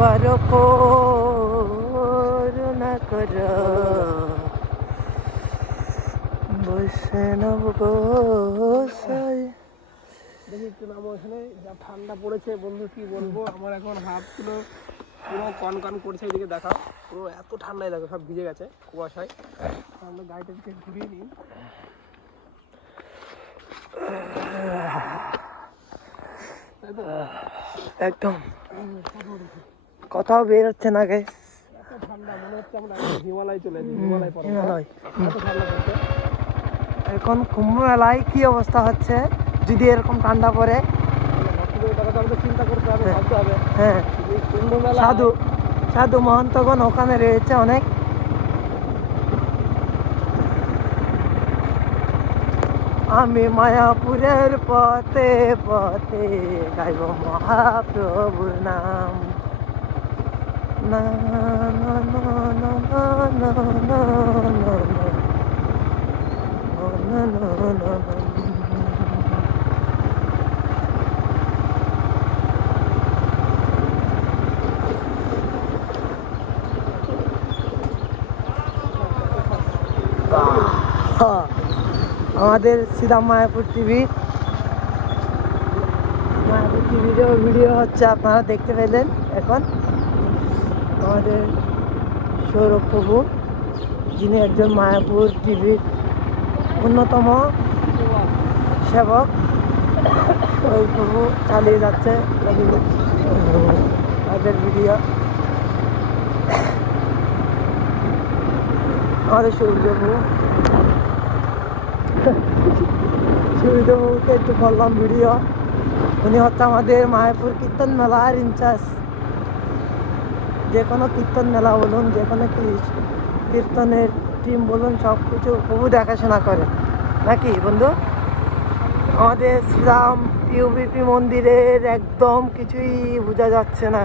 আমার করুণা কর বসে নব গোসাই দেখি একটু নামো এখানে যা ঠান্ডা পড়েছে বন্ধু কি বলব? আমার এখন হাতগুলো পুরো কন কন করছে এদিকে দেখাও। পুরো এত ঠান্ডায় দেখো সব ভিজে গেছে কুয়াশায়। আমরা গাড়িটা দিকে ঘুরিয়ে নিই। একদম। কোথাও বের হচ্ছে না গে এখন কুম্ভ মেলায় কি অবস্থা হচ্ছে? যদি এরকম ঠান্ডা পড়ে? হ্যাঁ। সাধু সাধু মহন্তগণ ওখানে রয়েছে অনেক। আমি মায়াপুরের পথে পথে গাইব মহাপ্রভুর নাম। আমাদের শ্রীরাম মায়াপুর টিভি। মায়াপুর টিভিরও ভিডিও হচ্ছে আপনারা দেখতে পেলেন এখন। আমাদের সৌরভ প্রভু, যিনি একজন মায়াপুর টিভির অন্যতম সেবক ওই প্রভু চালিয়ে যাচ্ছে তাদের ভিডিও আমাদের সূর্যপ্রভু সূর্যপ্রভুকে একটু করলাম ভিডিও উনি হচ্ছে আমাদের মায়াপুর কীর্তন মেলার ইনচার্জ যে কোনো কীর্তন মেলা বলুন, যে কোনো কীর্তনের টিম বলুন, সব কিছু প্রভু দেখাশোনা করে। নাকি বন্ধু? আমাদের শ্রীরাম ইউবিপি মন্দিরের একদম কিছুই বোঝা যাচ্ছে না।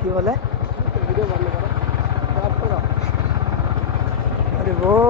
কি বলে? আরে বল